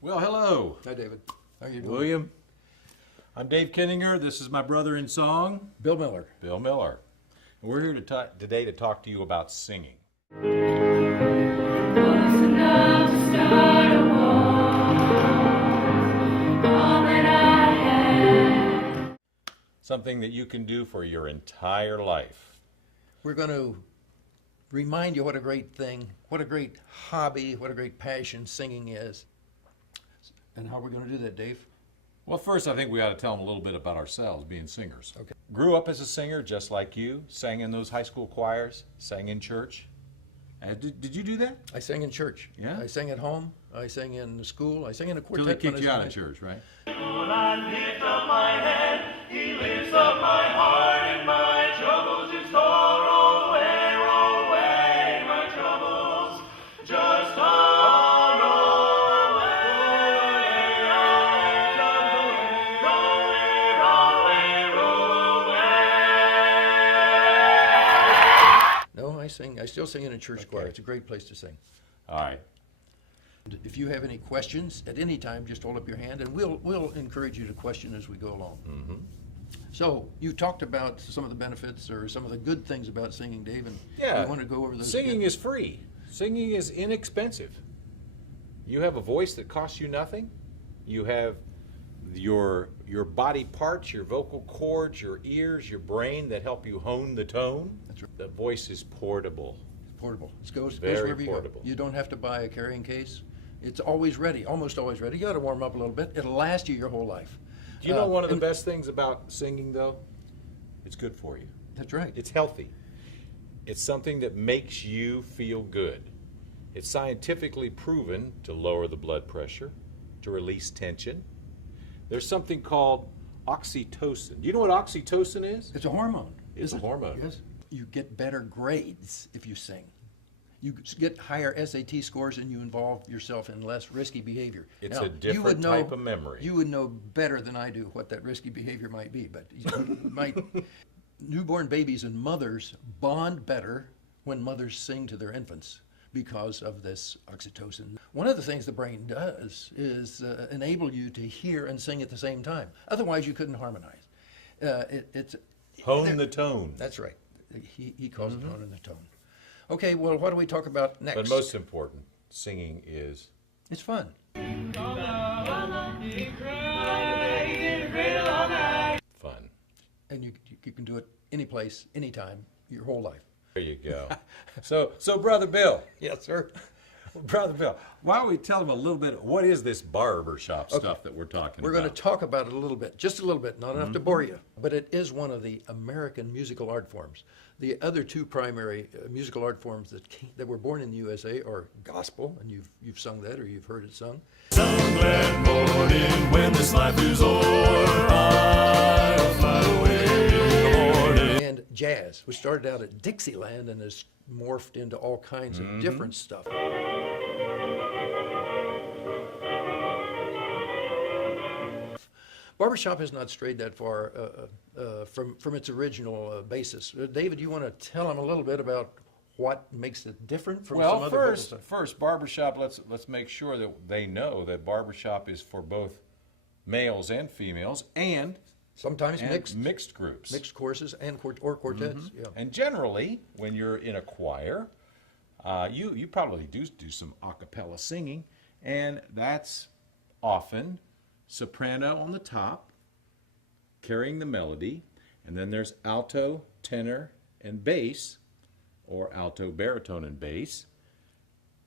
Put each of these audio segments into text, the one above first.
Well, hello. Hi, David. How are you doing? William. I'm Dave Kinninger. This is my brother in song, Bill Miller. Bill Miller. And we're here today to talk to you about singing. Something that you can do for your entire life. We're going to remind you what a great thing, what a great hobby, what a great passion singing is. And how we're going to do that, Dave? Well, first, I think we ought to tell them a little bit about ourselves, being singers. Okay. Grew up as a singer, just like you. Sang in those high school choirs. Sang in church. Did you do that? I sang in church. Yeah? I sang at home. I sang in school. I sang in a Till quartet. they when I kicked you was out in of church, right? When I lift up my head, He lifts up my heart, and my troubles just all roll away, my troubles just all roll away, roll away. No, I still sing in a church choir. It's a great place to sing. All right. If you have any questions at any time, just hold up your hand, and we'll encourage you to question as we go along. Mm-hmm. So you talked about some of the benefits or some of the good things about singing, Dave, and Yeah. you want to go over those Singing again? is free. Singing is inexpensive. You have a voice that costs you nothing. You have your body parts, your vocal cords, your ears, your brain that help you hone the tone. That's right. The voice is portable. Portable. It goes Very wherever you portable. go. You don't have to buy a carrying case. It's always ready, almost always ready. You got to warm up a little bit. It'll last you your whole life. Do you know one of the and- best things about singing, though? It's good for you. That's right. It's healthy. It's something that makes you feel good. It's scientifically proven to lower the blood pressure, to release tension. There's something called oxytocin. Do you know what oxytocin is? It's a hormone. It's a isn't it? hormone. Yes. You get better grades if you sing. You get higher SAT scores and you involve yourself in less risky behavior. It's Now, a you would different know- type of memory. You would know better than I do what that risky behavior might be, but newborn babies and mothers bond better when mothers sing to their infants because of this oxytocin. One of the things the brain does is enable you to hear and sing at the same time. Otherwise, you couldn't harmonize. It's Hone the tone. That's right. He calls it tone and the tone. Okay, well, what do we talk about next? But most important, singing is It's fun. fun. And you can do it any place, anytime, your whole life. There you go. So Brother Bill. Yes, sir. Brother Bill, why don't we tell them a little bit, what is this barbershop stuff that we're talking We're about? going to talk about it a little bit, just a little bit, not enough to bore you. But it is one of the American musical art forms. The other two primary musical art forms that were born in the USA are gospel, and you've sung that or you've heard it sung, Some glad morning when this life is o'er, I'll fly away in the morning. and jazz, which started out at Dixieland and has morphed into all kinds of different stuff. Barbershop has not strayed that far from its original basis. David, you want to tell them a little bit about what makes it different from some Well, other vocal stuff? first, barbershop, let's make sure that they know that barbershop is for both males and females and Sometimes mixed groups. mixed courses and quartets. Yeah. And generally, when you're in a choir, you probably do some a cappella singing, and that's often soprano on the top, carrying the melody, and then there's alto, tenor, and bass, or alto, baritone, and bass,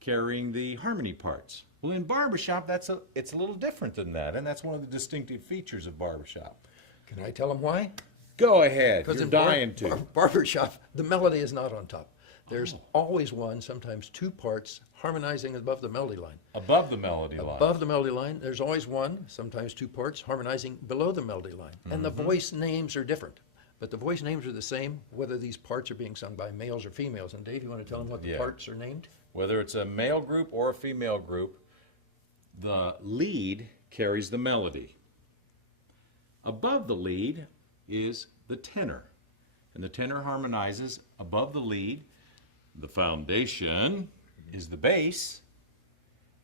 carrying the harmony parts. Well, in barbershop, it's a little different than that, and that's one of the distinctive features of barbershop. Can I tell them why? Go ahead, you're in dying to. barbershop, the melody is not on top. There's always one, sometimes two parts, harmonizing above the melody line. Above the melody line. Above the melody line, there's always one, sometimes two parts, harmonizing below the melody line. And the voice names are different. But the voice names are the same, whether these parts are being sung by males or females. And Dave, you want to tell them what the Yeah. parts are named? Whether it's a male group or a female group, the lead carries the melody. Above the lead is the tenor, and the tenor harmonizes above the lead. The foundation is the bass,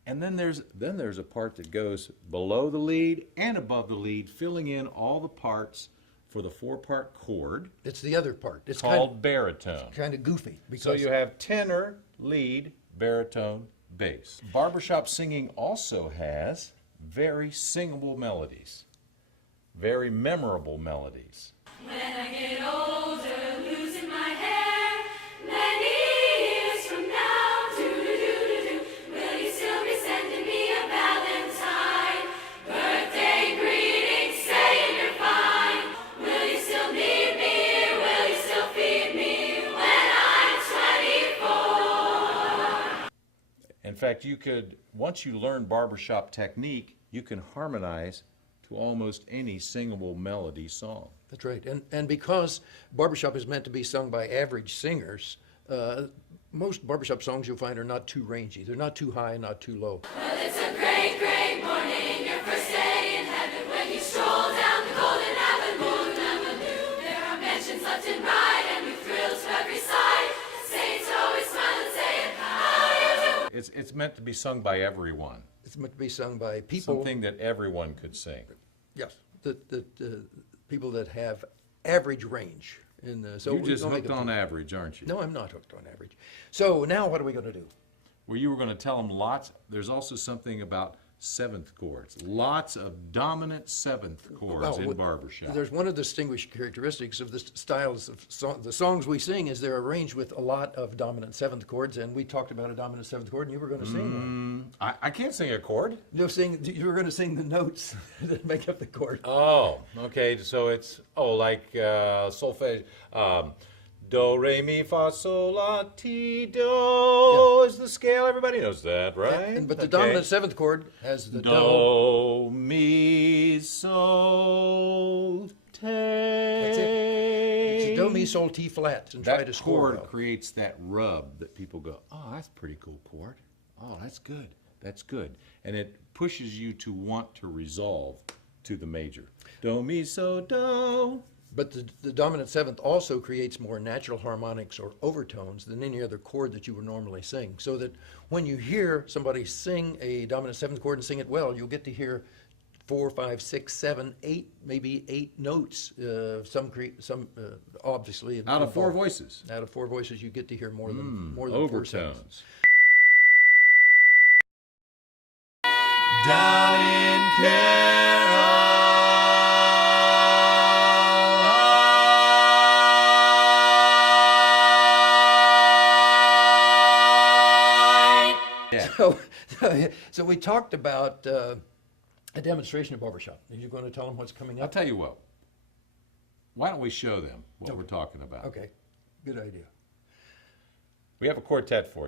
And then there's a part that goes below the lead and above the lead, filling in all the parts for the 4-part chord It's the other part. It's called baritone. kind of goofy because So you have tenor, lead, baritone, bass. Barbershop singing also has very singable melodies, very memorable melodies. When I get older, losing my hair, many years from now, do-do-do-do-do, will you still be sending me a valentine? Birthday greetings saying you're fine. Will you still need me? Will you still feed me when I'm 24? In fact, you could, once you learn barbershop technique, you can harmonize to almost any singable melody song. that's right. And because barbershop is meant to be sung by average singers, most barbershop songs you'll find are not too rangy. They're not too high, not too low. Well, it's a great, great morning, your first day in heaven, when you stroll down the golden avenue. There are mansions left and right, and new thrills to every side. Saints always smile and saying, how you do? It's meant to be sung by everyone, It's meant to be sung by people. something that everyone could sing. Yes, people that have average range. So You're we just don't make hooked them on too- average, aren't you? No, I'm not hooked on average. So now what are we going to do? Well, you were going to tell them lots. There's also something about seventh chords. Lots of dominant seventh chords in Well, barbershop. There's one of the distinguished characteristics of the styles of the songs we sing is they're arranged with a lot of dominant seventh chords, and we talked about a dominant seventh chord, and you were going to sing one. I can't sing a chord. You were going to sing the notes that make up the chord. Oh, okay. So it's like solfege. Do, re, mi, fa, sol, la, ti, do is the scale. Everybody knows that, right? But the Okay. dominant seventh chord has the do. Do, mi, sol, te. It's do, mi, sol, ti flat, and try That to score chord well. creates that rub that people go, oh, that's a pretty cool chord. Oh, that's good. That's good. And it pushes you to want to resolve to the major. Do, mi, so, do. But the dominant seventh also creates more natural harmonics or overtones than any other chord that you would normally sing. So that when you hear somebody sing a dominant seventh chord and sing it well, you'll get to hear 4, 5, 6, 7, 8, maybe 8 notes. Obviously Out of 4 involved. voices. Out of 4 voices, you get to hear more than 4 sounds. Overtones. Down in Caroline. So we talked about a demonstration of barbershop. Are you going to tell them what's coming I'll up? tell you what. Why don't we show them what we're talking about? Okay, good idea. We have a quartet for you.